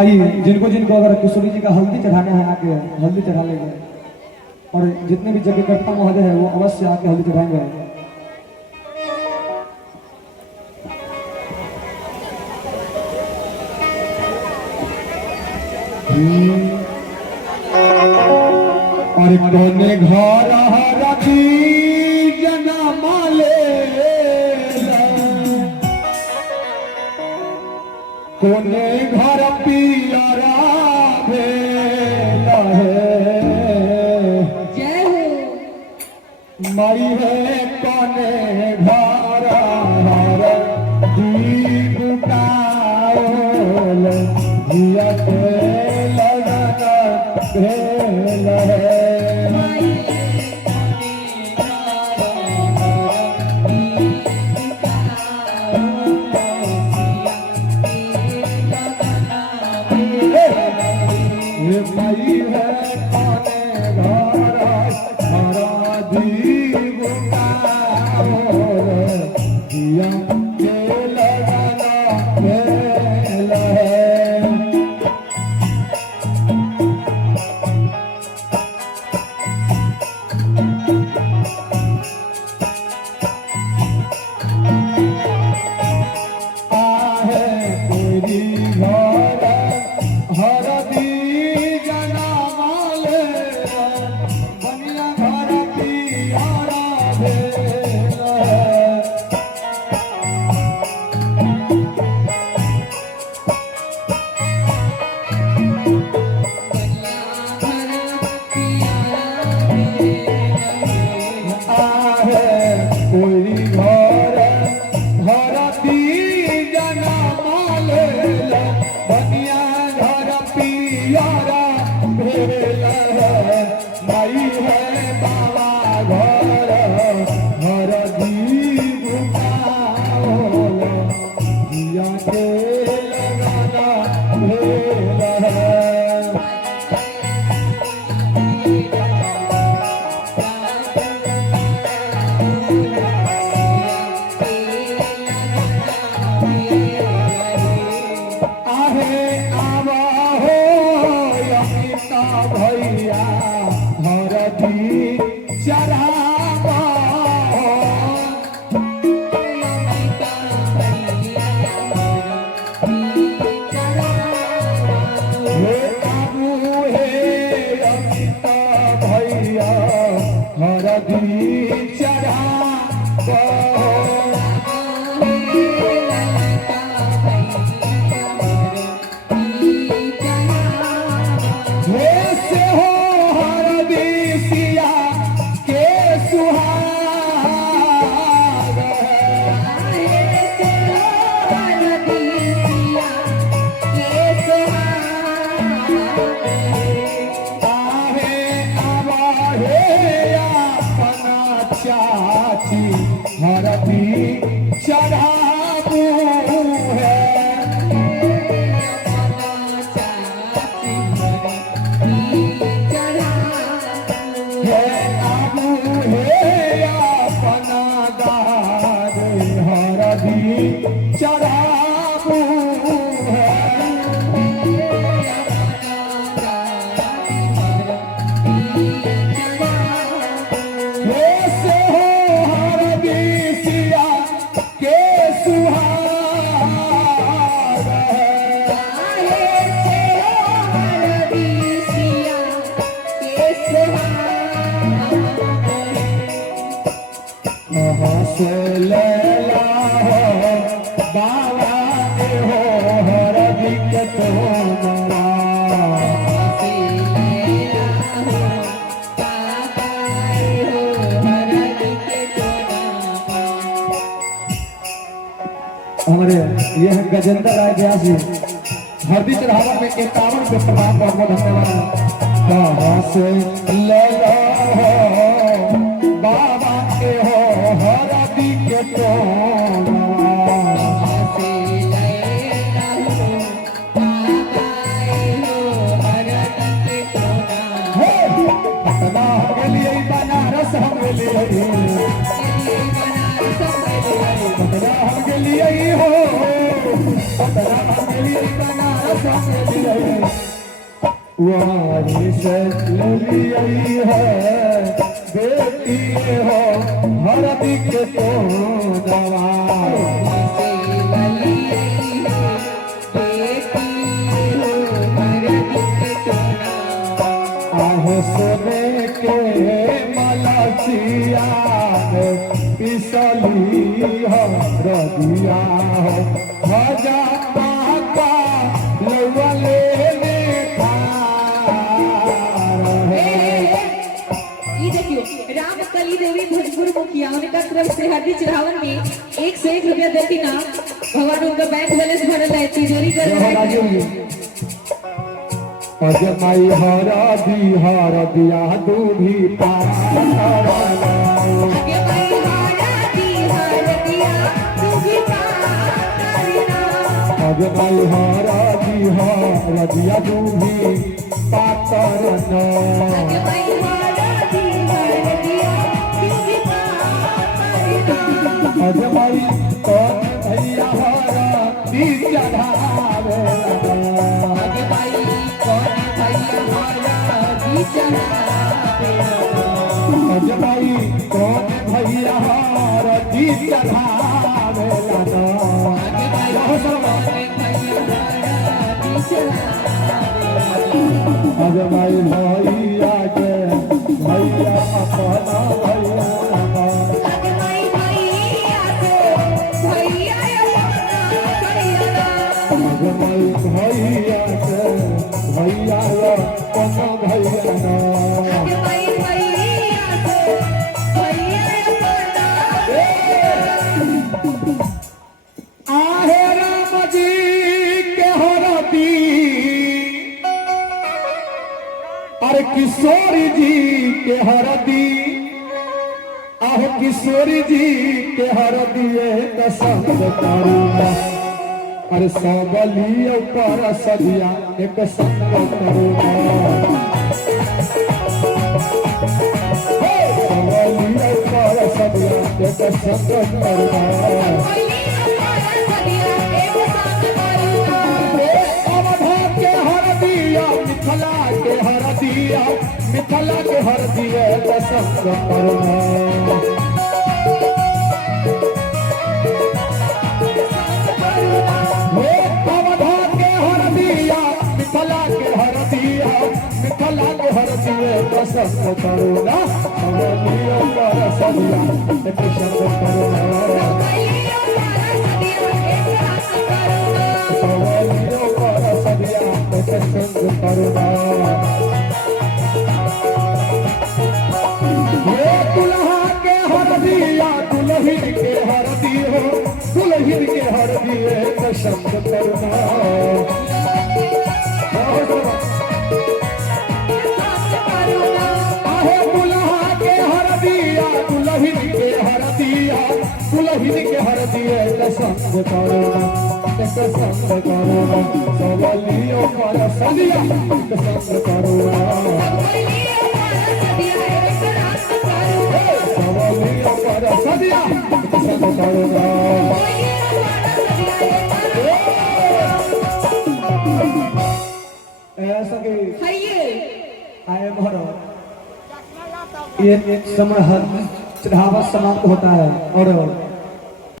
आइए जिनको जिनको अगर कुशली जी का हल्दी चढ़ाना है आके हल्दी चढ़ा लेंगे और जितने भी जगहकर्ता महोदय है वो अवश्य आके हल्दी चढ़ाएंगे। और कोने घर हरदी जना ले कोने घर पियरा भेल है जय हो मई है कोने घर हरदी बुकाओल जिया के लगन भेल है। हमारे ये है गजेंद्र राय व्यास जी हरदी चढ़ावा में 51 पे प्रभाव बहुत बहुत धन्यवाद। कहाँ से ले लो बाबा के हो हरदी के पटना के लिए बनारस हम पटना के लिए ही हो पटना के लिए बनारस संग लिए वारी से लिए है बेटी हो हरदी के तो जवान आहे सोने के मलचिया पिसली हो रदिया हो भजा पाका लवले ने ये देखियो राम कली देवी भोजपुर मुखिया उनका तरफ से हरदी चढ़ावन में 1 से 1 रुपया देती ना भगवान उनका बैंक बैलेंस भरल है तिजोरी कर अजमाई हर दिया दूभी अजमाई हर दिया दूभी पातर अजमाई कौन भैया हरा दी चढ़ावे अजमाई कौन भैया हरा दी चढ़ावे अजमाई भैया के भैया अपना भैया अजमाई भैया के भैया अपना भैया आहे राम जी के हरदी अरे किशोरी जी के हरदी आहो किशोरी जी के हरदी पसंद करूँगा अरे सबली ऊपर सदिया एक संग करूँगा सबली ऊपर सदिया एक संग करूँगा मिथला के हर दिए पसंद करना अवधा के हर दिया मिथला के हर दिया मिथला के हर दिए पसंद करूँगा सवलियों पर सदिया पसंद करूँगा सवलियों पर सदिया पसंद करूँगा दुल्हन के हरदी हो दुल्हन के हरदी पसंद करना आहे दुल्हा के हरदिया दुल्हन के हरदिया दुल्हन के हरदी पसंद करना पसंद करना सवलियों पर सदिया पसंद करना सदिया पसंद करूँगा ऐसा कि आए भरो ये समय चढ़ावा समाप्त होता है और